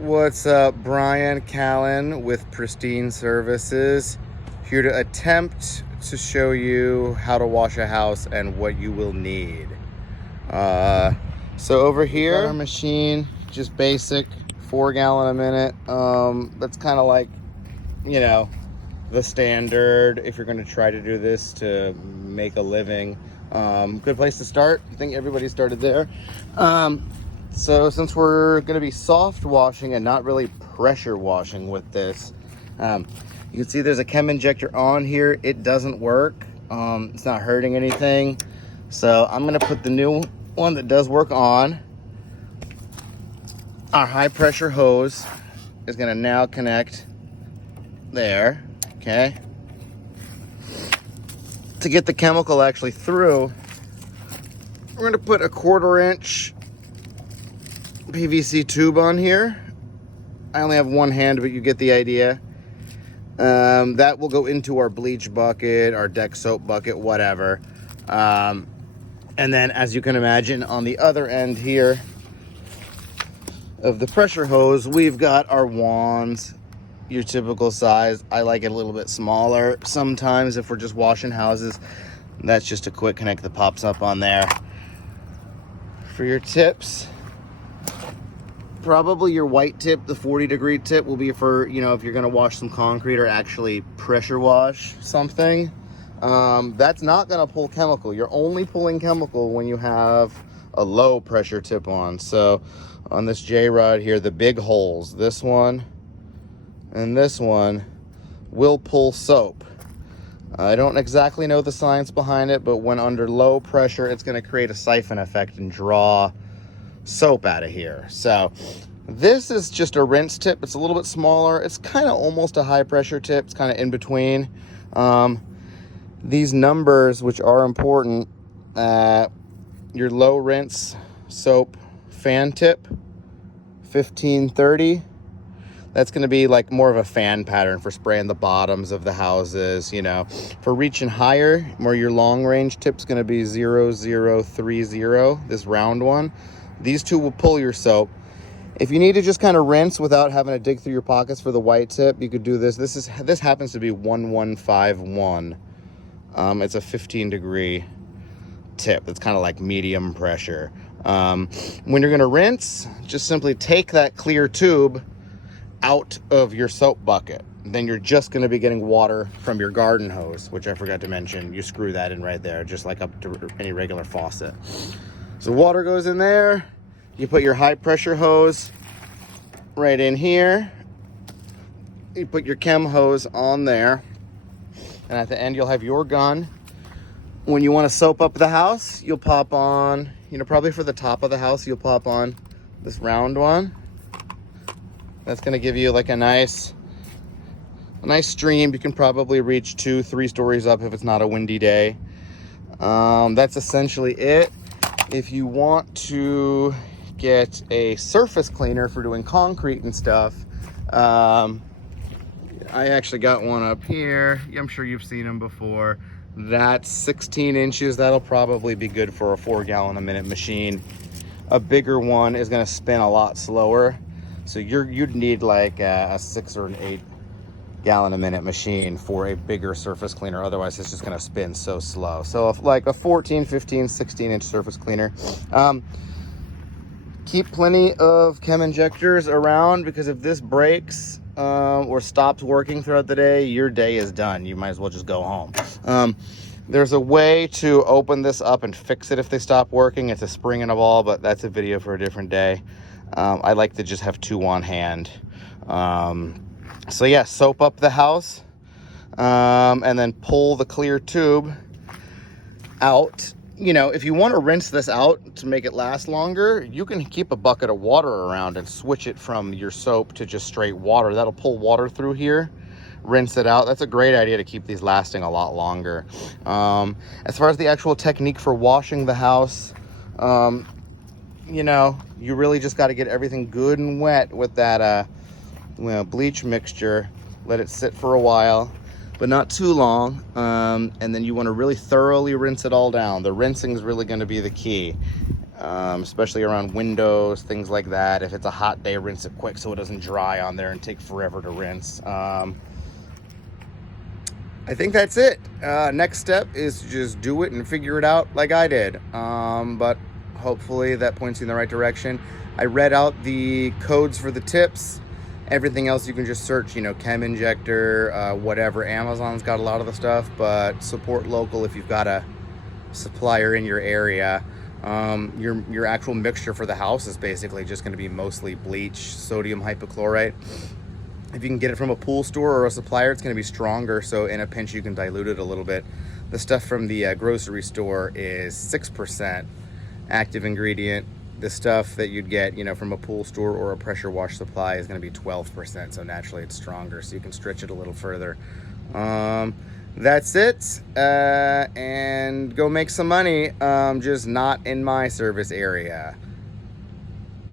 What's up? Brian Callan with Pristine Services, here to attempt to show you how to wash a house and what you will need. So over here, got our machine, just basic, 4 gallon a minute. That's kind of like, the standard if you're going to try to do this to make a living. Good place to start. I think everybody started there. So since we're going to be soft washing and not really pressure washing with this, you can see there's a chem injector on here. It doesn't work. It's not hurting anything. So I'm going to put the new one that does work on. Our high pressure hose is going to now connect there. Okay. To get the chemical actually through, we're going to put a 1/4 inch PVC tube on here. I only have one hand, but you get the idea. That will go into our bleach bucket, our deck soap bucket, whatever. And then, as you can imagine, on the other end here of the pressure hose, we've got our wands, your typical size. I like it a little bit smaller sometimes if we're just washing houses. That's just a quick connect that pops up on there. For your tips, probably your white tip, the 40-degree tip, will be for, if you're going to wash some concrete or actually pressure wash something. That's not going to pull chemical. You're only pulling chemical when you have a low pressure tip on. So on this J-rod here, the big holes, this one and this one, will pull soap. I don't exactly know the science behind it, but when under low pressure, it's going to create a siphon effect and draw soap out of here. So this is just a rinse tip. It's a little bit smaller. It's kind of almost a high pressure tip. It's kind of in between. These numbers, which are important, your low rinse soap fan tip, 1530. That's going to be like more of a fan pattern for spraying the bottoms of the houses. For reaching higher, more your long range tip's going to be 0030, this round one. These two will pull your soap. If you need to just kind of rinse without having to dig through your pockets for the white tip, you could do this. This happens to be 1151. It's a 15-degree tip. It's kind of like medium pressure. When you're going to rinse, just simply take that clear tube out of your soap bucket. Then you're just going to be getting water from your garden hose, which I forgot to mention. You screw that in right there, just like up to any regular faucet. So water goes in there. You put your high pressure hose right in here. You put your chem hose on there. And at the end, you'll have your gun. When you want to soap up the house, you'll pop on, probably for the top of the house, you'll pop on this round one. That's going to give you like a nice stream. You can probably reach 2-3 stories up if it's not a windy day. That's essentially it. If you want to get a surface cleaner for doing concrete and stuff, I actually got one up here. I'm sure you've seen them before. That's 16 inches. That'll probably be good for a 4 gallon a minute machine. A bigger one is going to spin a lot slower. So you'd need like a 6 or an 8 gallon a minute machine for a bigger surface cleaner. Otherwise, it's just going to spin so slow. So if like a 14, 15, 16 inch surface cleaner. Keep plenty of chem injectors around, because if this breaks or stops working throughout the day, your day is done. You might as well just go home. There's a way to open this up and fix it if they stop working. It's a spring and a ball, but that's a video for a different day. I like to just have 2 on hand. So yeah, soap up the house and then pull the clear tube out. If you want to rinse this out to make it last longer, you can keep a bucket of water around and switch it from your soap to just straight water. That'll pull water through here, rinse it out. That's a great idea to keep these lasting a lot longer. As far as the actual technique for washing the house, you really just got to get everything good and wet with that bleach mixture. Let it sit for a while, but not too long. And then you want to really thoroughly rinse it all down. The rinsing is really going to be the key. especially around windows, things like that. If it's a hot day, rinse it quick so it doesn't dry on there and take forever to rinse. I think that's it. Next step is to just do it and figure it out like I did. But hopefully that points you in the right direction. I read out the codes for the tips. Everything else you can just search, you know, chem injector, whatever. Amazon's got a lot of the stuff, but support local if you've got a supplier in your area. Your actual mixture for the house is basically just going to be mostly bleach, sodium hypochlorite. If you can get it from a pool store or a supplier, it's going to be stronger, so in a pinch you can dilute it a little bit. The stuff from the grocery store is 6% active ingredient. The stuff that you'd get, you know, from a pool store or a pressure wash supply is going to be 12%, so naturally it's stronger, so you can stretch it a little further. That's it, and go make some money, just not in my service area.